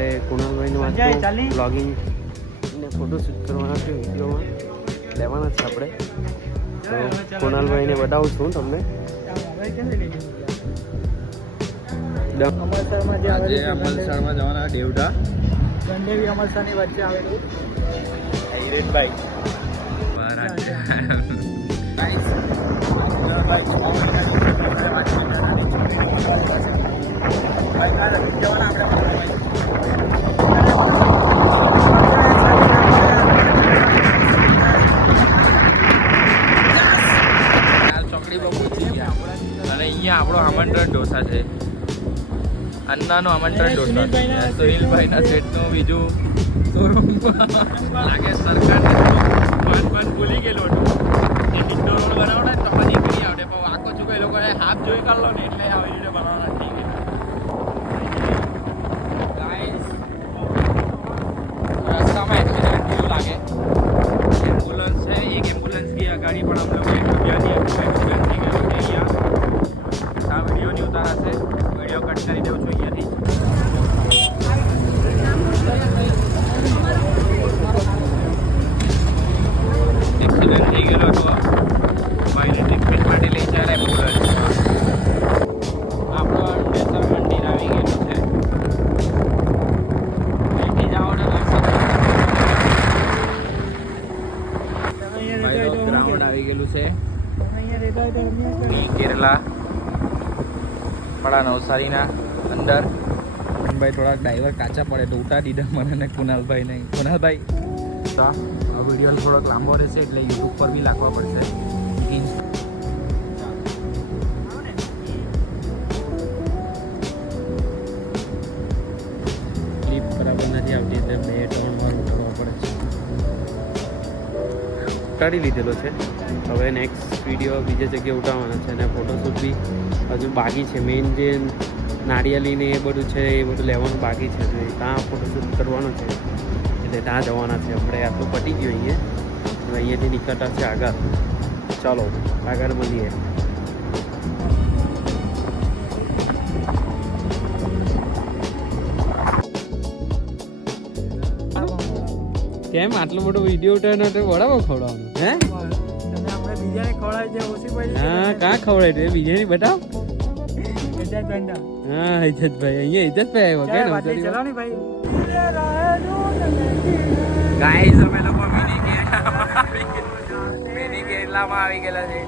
આપણે કુણાલભાઈનું આજનું બ્લોગિંગ ને ફોટોશૂટ કરવાના છે, વિડીયોમાં લેવાના છે આપણે. તો કુણાલભાઈને બતાવું છું તમને. અમલસારમાં જવાના દેવડા ગંડેવી અમલસાની વચ્ચે આવેલું હિરેનભાઈ ચોકડી પર પહોંચી ગયા અને અહીંયા આપણો આમંત્રણ ઢોસા છે. અન્નાનો આમંત્રણ ઢોસા સુનિલભાઈના સેટનું બીજું શોરૂમ લાગે સરકારને બંધ ભૂલી ગયેલું હતું. એ ઇન્ડોર રોડ બનાવડા તો મને નીકળી આવડે પણ આખો ચૂકો એ લોકોએ હાફ જોઈ કાઢલો ને એટલે આવી રીતે બનાવવાના થઈ ગયા. રસ્તામાં એક્સિડન્ટ જેવું લાગે. એમ્બ્યુલન્સ છે, એક એમ્બ્યુલન્સ બી અગાડી પણ અમને ત્યાંથી એક્સિડન્ટ થઈ ગયું છે. અહીંયા આ વિડીયોની ઉતારા છે, વિડીયો કટ કરી દઉં છું અહીંયાથી. એક્સિડન્ટ થઈ ગયેલો હતો, ભાઈને ટ્રીટમેન્ટ માટે લઈ જાય એમ્બ્યુલન્સમાં. આપણો અંડેસર મંદિર આવી ગયેલું છે. અહીંથી જાઓ ને ગ્રાઉન્ડ આવી ગયેલું છે. કેરલા પડા નવસારીના અંદર. ભાઈ થોડાક ડ્રાઈવર કાચા પડે તો ઉઠા દીધા મને ને કુણાલભાઈ નહીં. કુણાલભાઈ તો આ વિડીયો થોડોક લાંબો રહેશે એટલે યુટ્યુબ પર બી નાખવા પડશે. ક્લિપ બરાબર નથી આવતી એટલે 2-3 વાર ઉતારવા પડે છે. ઉતારી લીધેલો છે. હવે નેક્સ્ટ વિડીયો બીજી જગ્યાએ ઉતારવાના છે અને ફોટોશૂટ બી હજુ બાકી છે. મેઇન જે નારિયેલીને એ બધું છે એ બધું લેવાનું બાકી છે. ત્યાં ફોટોશૂટ કરવાનો છે એટલે ત્યાં જવાના છે. આપણે આટલું પતી ગયું અહીંયા. હવે અહીંયાથી નીકળતા છે આગળ. ચાલો આગળ મળીએ. કેમ આટલો બધો વિડીયો ઉતારવાનો તો બરાબર ખવડાવવાનો હે? બીજાને ખવડાવી છે ઓછી પડી. હા કાં ખવડાય તો બીજાની બતાવ. ઇજ્જતભાઈ હા ઇજ્જતભાઈ અહીંયા ઇજ્જતભાઈ આવ્યો કે ચલો ને ભાઈ. ગાઈસ અમે લોકો મિની કેરલામાં આવી ગયેલા છે.